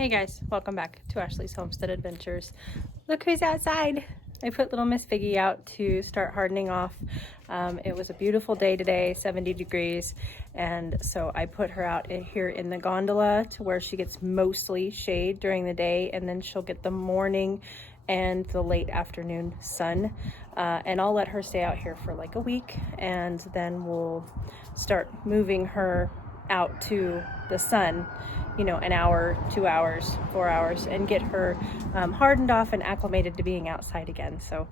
Hey guys, welcome back to Ashley's Homestead Adventures. Look who's outside. I put little Miss Figgy out to start hardening off. It was a beautiful day today, 70 degrees, and so I put her out here in the gondola to where she gets mostly shade during the day, and then she'll get the morning and the late afternoon sun. And I'll let her stay out here for like a week, and then we'll start moving her out to the sun, you know, an hour, 2 hours, 4 hours, and get her hardened off and acclimated to being outside again. So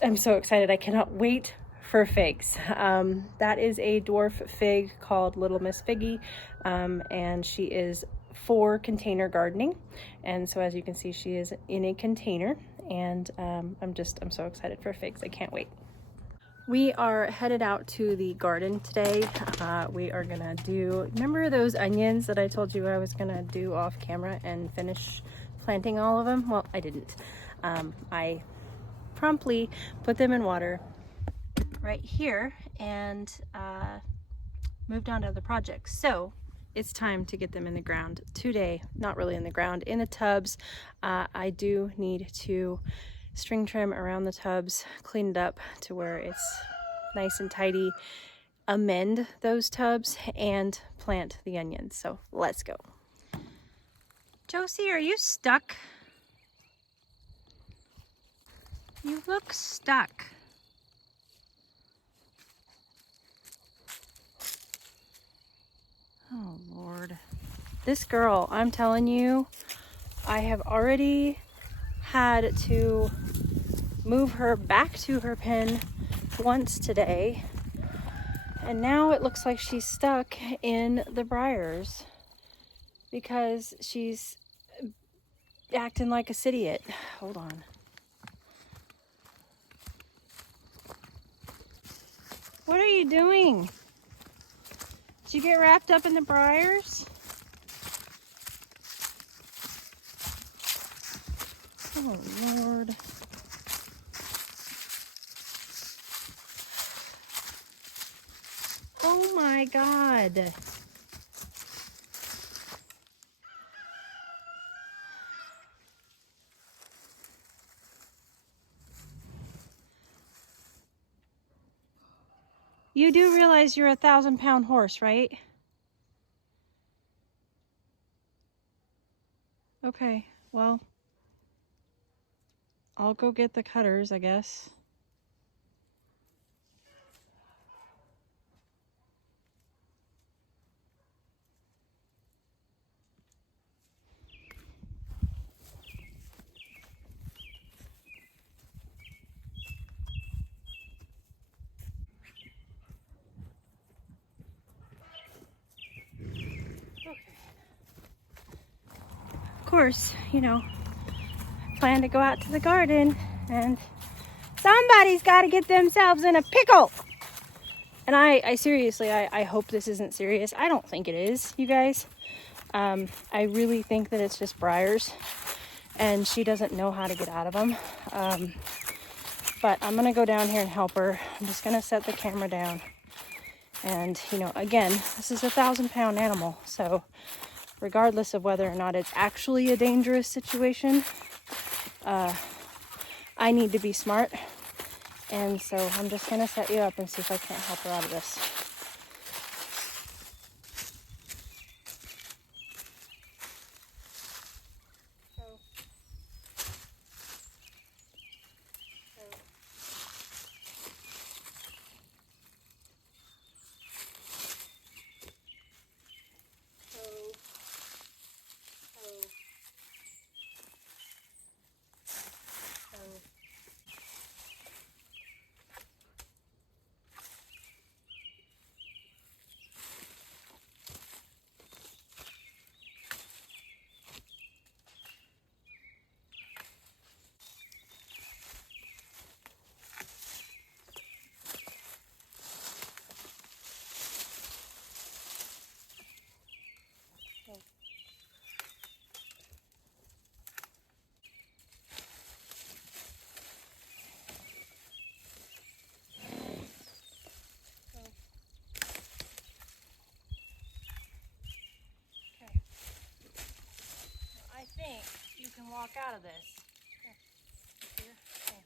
I'm so excited. I cannot wait for figs. That is a dwarf fig called Little Miss Figgy, and she is for container gardening. And so as you can see, she is in a container, and I'm so excited for figs. I can't wait. We are headed out to the garden today. We are gonna remember those onions that I told you I was gonna do off camera and finish planting all of them? Well, I didn't. I promptly put them in water right here and moved on to other projects. So it's time to get them in the ground today. Not really in the ground, in the tubs. I do need to string trim around the tubs, clean it up to where it's nice and tidy, amend those tubs, and plant the onions. So let's go. Josie, are you stuck? You look stuck. Oh Lord. This girl, I'm telling you, I have already had to move her back to her pen once today, and now it looks like she's stuck in the briers because she's acting like a idiot. Hold on. What are you doing? Did you get wrapped up in the briers? Oh Lord. Oh my God. You do realize you're a 1,000-pound horse, right? Okay, well, I'll go get the cutters, I guess. Of course, you know, plan to go out to the garden, and somebody's got to get themselves in a pickle. And I seriously, I hope this isn't serious. I don't think it is, you guys. I really think that it's just briers, and she doesn't know how to get out of them. But I'm gonna go down here and help her. I'm just gonna set the camera down. And, you know, again, this is a 1,000-pound animal, so regardless of whether or not it's actually a dangerous situation, I need to be smart. And so I'm just gonna set you up and see if I can't help her out of this. and walk out of this. Here. Okay.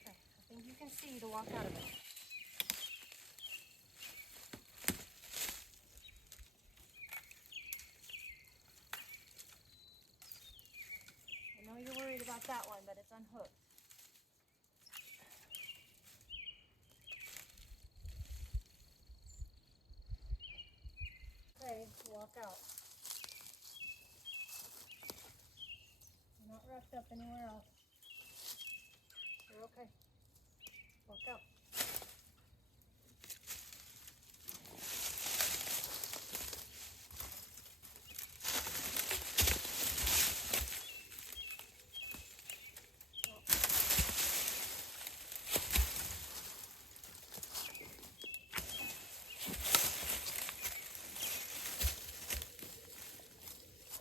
Okay. I think you can see to walk out of it. I know you're worried about that one, but it's unhooked. Okay, walk out. You're not wrapped up anywhere else. You're okay. Walk out.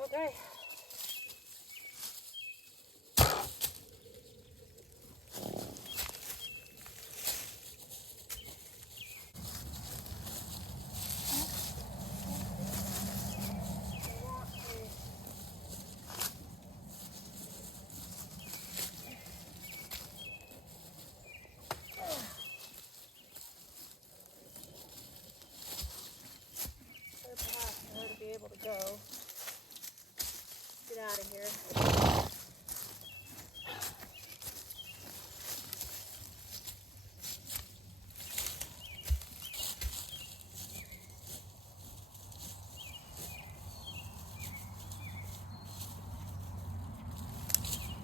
Okay. For her to be able to go. Get out of here.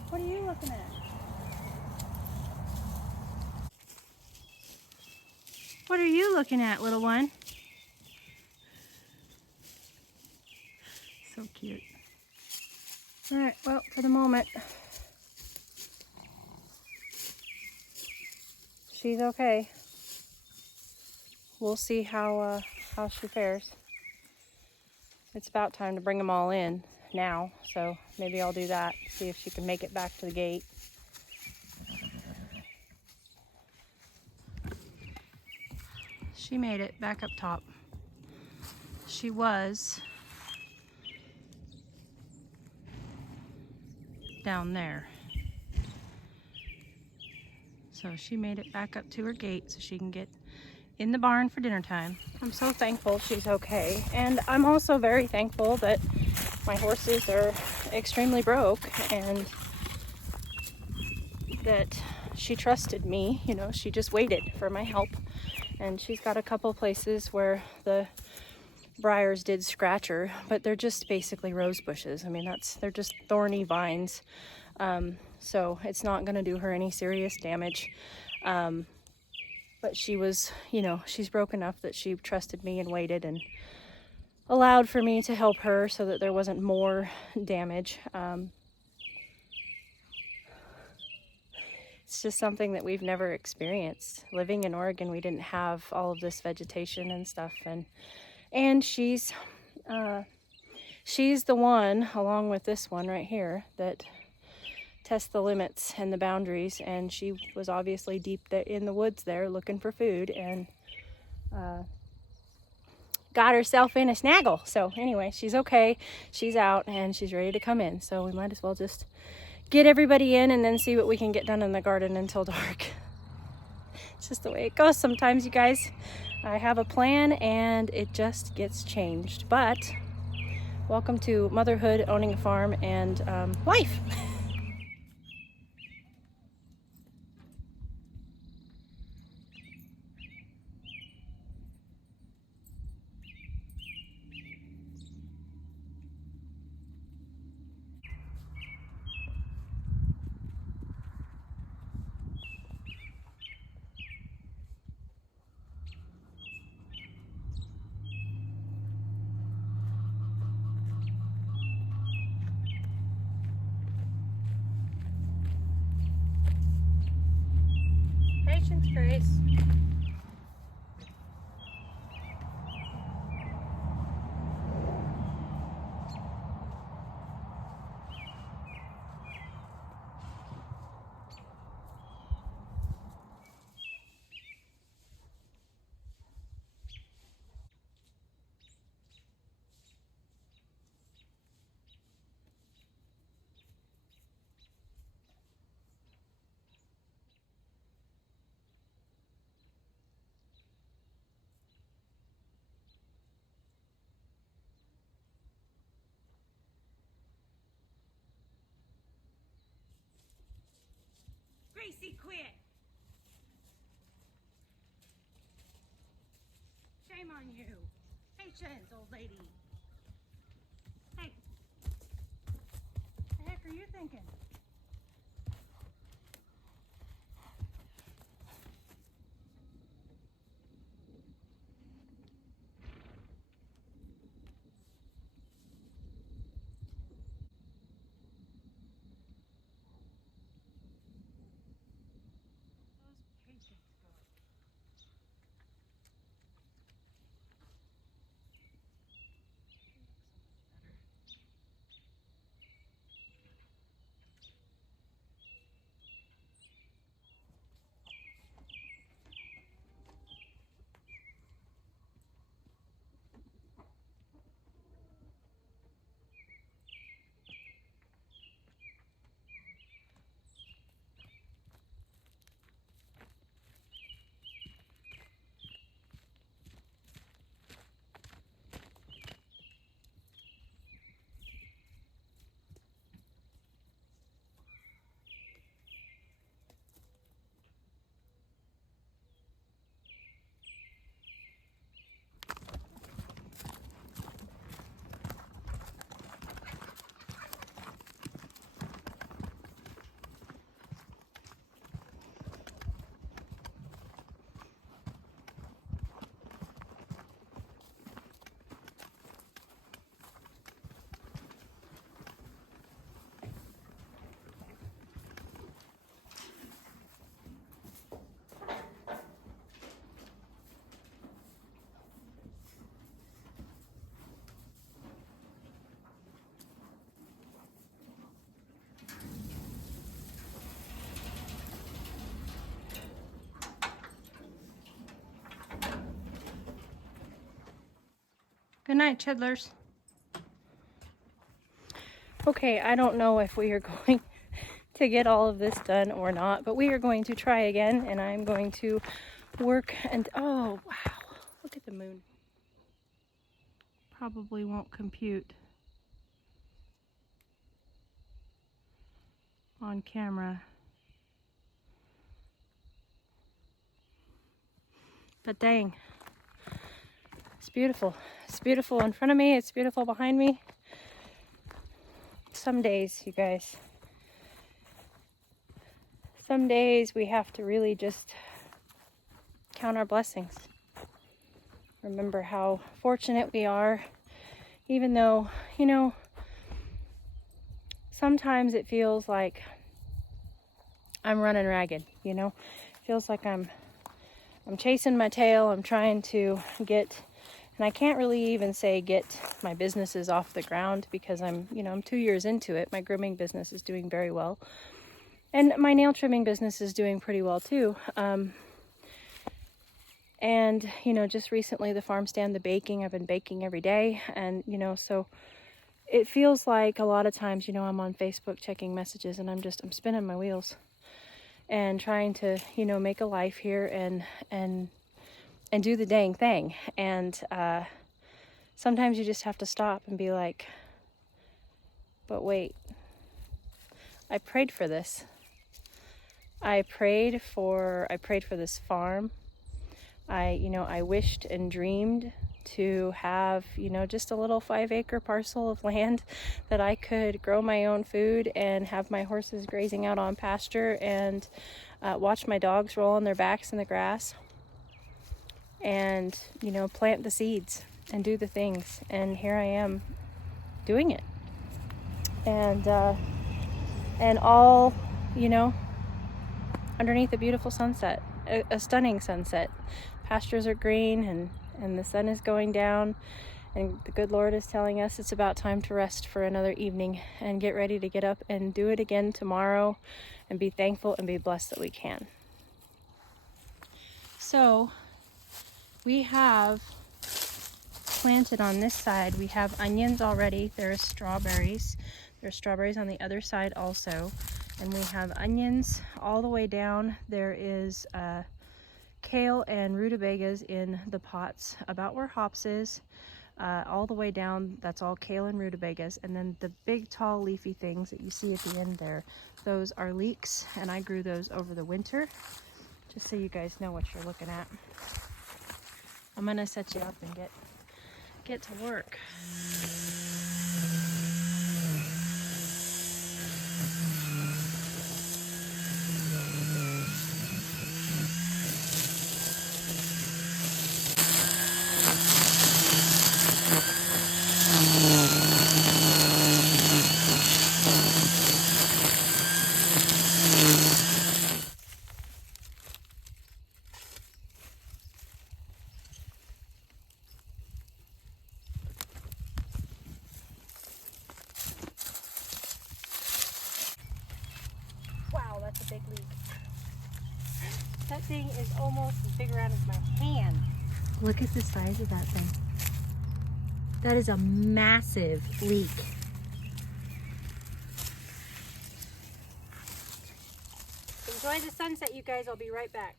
What are you looking at? What are you looking at, little one? So cute. All right, well, for the moment, she's okay. We'll see how she fares. It's about time to bring them all in now, so maybe I'll do that, see if she can make it back to the gate. She made it back up top. She was down there. So she made it back up to her gate so she can get in the barn for dinner time. I'm so thankful she's okay. And I'm also very thankful that my horses are extremely broke and that she trusted me. You know, she just waited for my help. And she's got a couple places where the briers did scratch her, but they're just basically rose bushes. I mean, they're just thorny vines. So it's not going to do her any serious damage. But she was, you know, she's broke enough that she trusted me and waited and allowed for me to help her so that there wasn't more damage. It's just something that we've never experienced. Living in Oregon, we didn't have all of this vegetation and stuff, and she's the one, along with this one right here, that tests the limits and the boundaries, and she was obviously deep in the woods there looking for food and got herself in a snaggle. So anyway, she's okay, she's out, and she's ready to come in, so we might as well just get everybody in and then see what we can get done in the garden until dark. It's just the way it goes sometimes, you guys. I have a plan and it just gets changed. But welcome to motherhood, owning a farm, and life. Patience, Grace. Gracie, quit. Shame on you. Patience, old lady. Hey. What the heck are you thinking? Good night, chidlers. Okay, I don't know if we are going to get all of this done or not, but we are going to try again, and I'm going to work and, oh, wow, look at the moon. Probably won't compute on camera. But dang, it's beautiful. It's beautiful in front of me. It's beautiful behind me. Some days, you guys, some days we have to really just count our blessings. Remember how fortunate we are, even though, you know, sometimes it feels like I'm running ragged, you know? It feels like I'm chasing my tail. I'm trying to get, and I can't really even say get my businesses off the ground because I'm 2 years into it. My grooming business is doing very well. And my nail trimming business is doing pretty well too. And, just recently the farm stand, the baking, I've been baking every day. And, so it feels like a lot of times, I'm on Facebook checking messages and I'm spinning my wheels and trying to, make a life here and do the dang thing. And sometimes you just have to stop and be like, but wait, I prayed for this. I prayed for this farm. I wished and dreamed to have, just a little 5-acre parcel of land that I could grow my own food and have my horses grazing out on pasture and watch my dogs roll on their backs in the grass and, plant the seeds and do the things. And here I am doing it. And all, underneath a beautiful sunset, a stunning sunset. Pastures are green and the sun is going down, and the good Lord is telling us it's about time to rest for another evening and get ready to get up and do it again tomorrow and be thankful and be blessed that we can. So we have planted on this side, we have onions already. There's strawberries. There's strawberries on the other side also. And we have onions all the way down. There is kale and rutabagas in the pots about where hops is. all the way down, that's all kale and rutabagas. And then the big tall leafy things that you see at the end there, those are leeks, and I grew those over the winter, just so you guys know what you're looking at. I'm gonna set you up and get to work. Wow, that's a big leek. That thing is almost as big around as my hand. Look at the size of that thing. That is a massive leek. Enjoy the sunset, you guys. I'll be right back.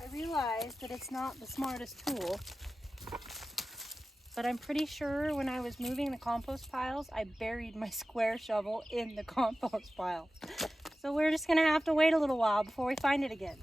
I realized that it's not the smartest tool, but I'm pretty sure when I was moving the compost piles, I buried my square shovel in the compost pile. So we're just gonna have to wait a little while before we find it again.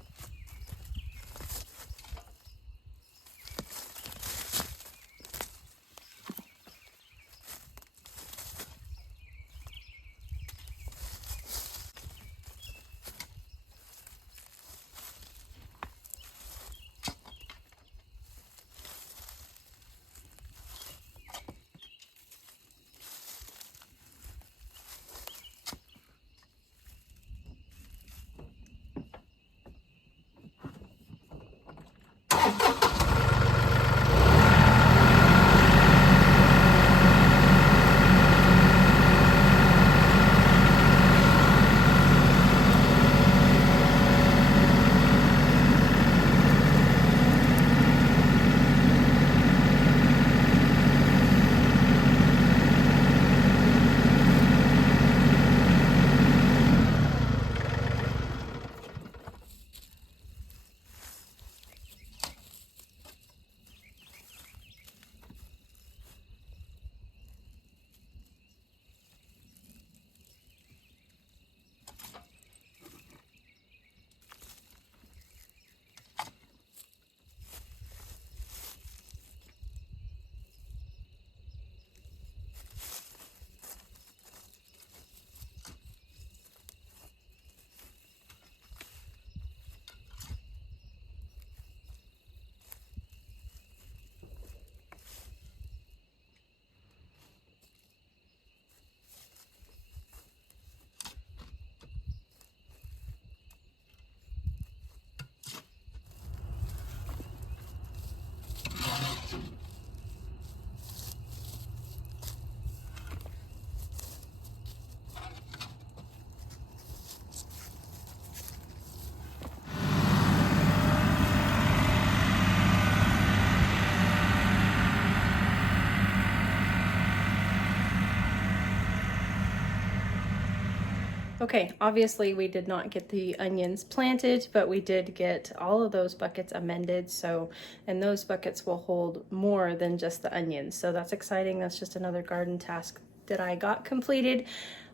Okay, obviously we did not get the onions planted, but we did get all of those buckets amended. So, and those buckets will hold more than just the onions. So that's exciting. That's just another garden task that I got completed,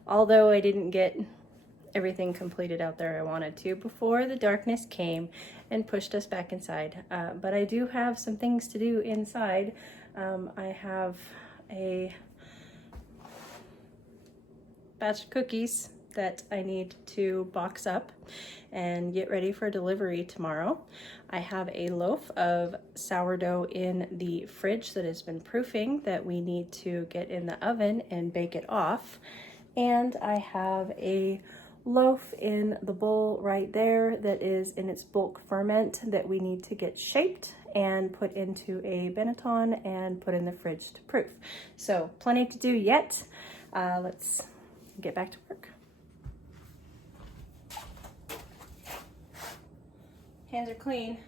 although I didn't get everything completed out there I wanted to before the darkness came and pushed us back inside. But I do have some things to do inside. I have a batch of cookies that I need to box up and get ready for delivery tomorrow. I have a loaf of sourdough in the fridge that has been proofing that we need to get in the oven and bake it off. And I have a loaf in the bowl right there that is in its bulk ferment that we need to get shaped and put into a Benetton and put in the fridge to proof. So plenty to do yet. Let's get back to work. Hands are clean.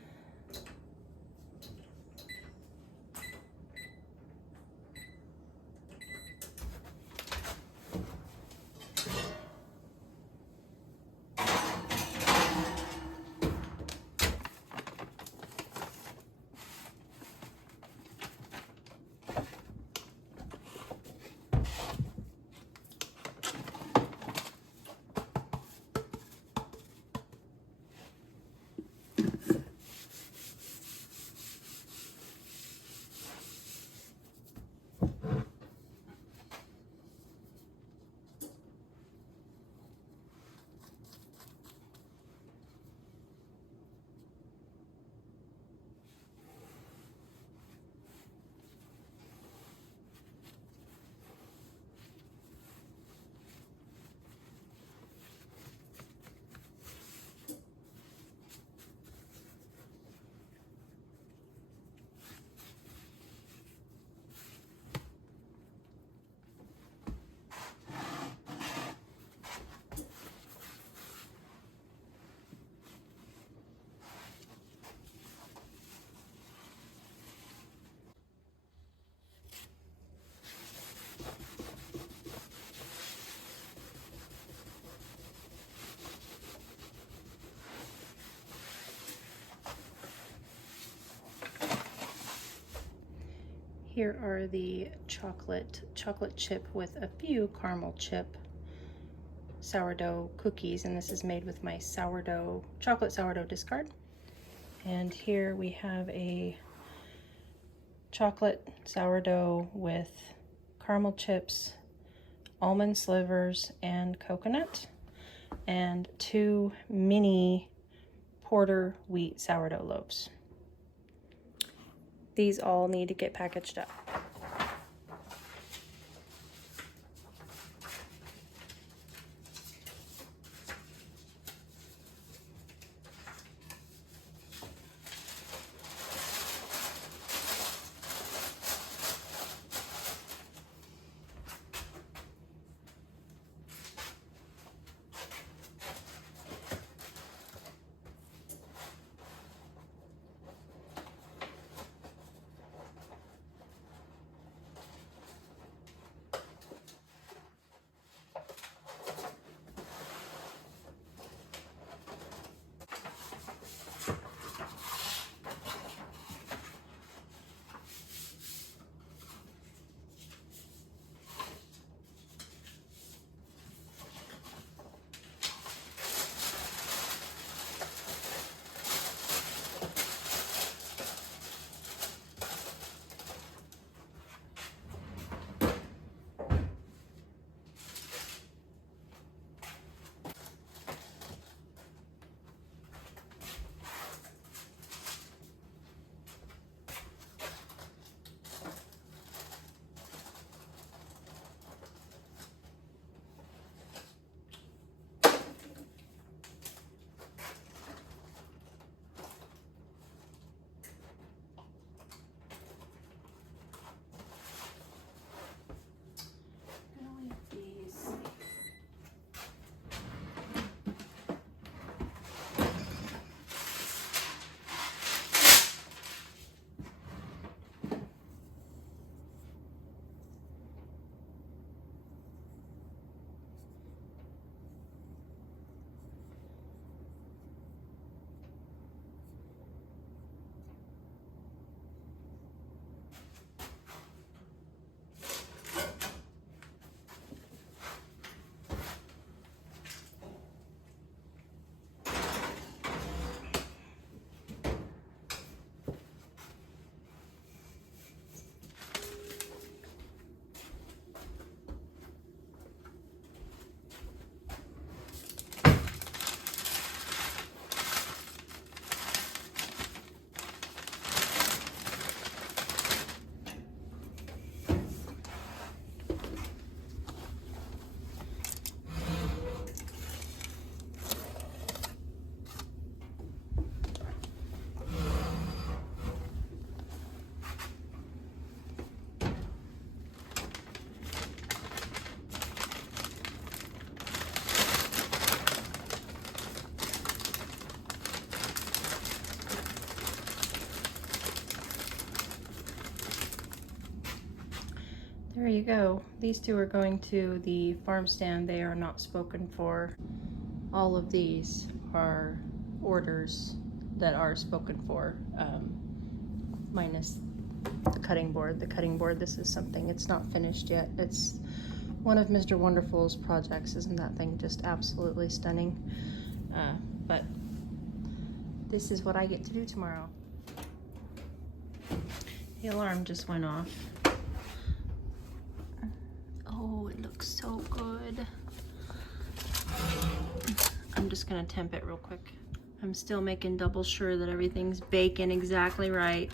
Here are the chocolate chip with a few caramel chip sourdough cookies, and this is made with my chocolate sourdough discard. And here we have a chocolate sourdough with caramel chips, almond slivers, and coconut, and 2 mini porter wheat sourdough loaves. These all need to get packaged up. there you go. These two are going to the farm stand. They are not spoken for. All of these are orders that are spoken for, minus the cutting board. The cutting board, this is something, it's not finished yet. It's one of Mr. Wonderful's projects. Isn't that thing just absolutely stunning? But this is what I get to do tomorrow. The alarm just went off. Oh, it looks so good. I'm just gonna temp it real quick. I'm still making double sure that everything's baking exactly right.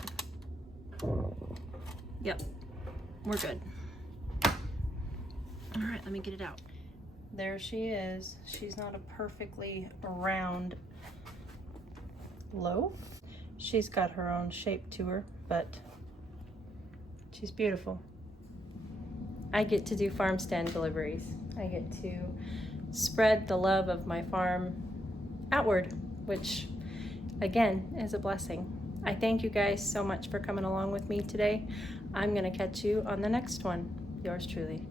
Yep, we're good. All right, let me get it out. There she is. She's not a perfectly round loaf. She's got her own shape to her, but she's beautiful. I get to do farm stand deliveries. I get to spread the love of my farm outward, which again is a blessing. I thank you guys so much for coming along with me today. I'm gonna catch you on the next one. Yours truly.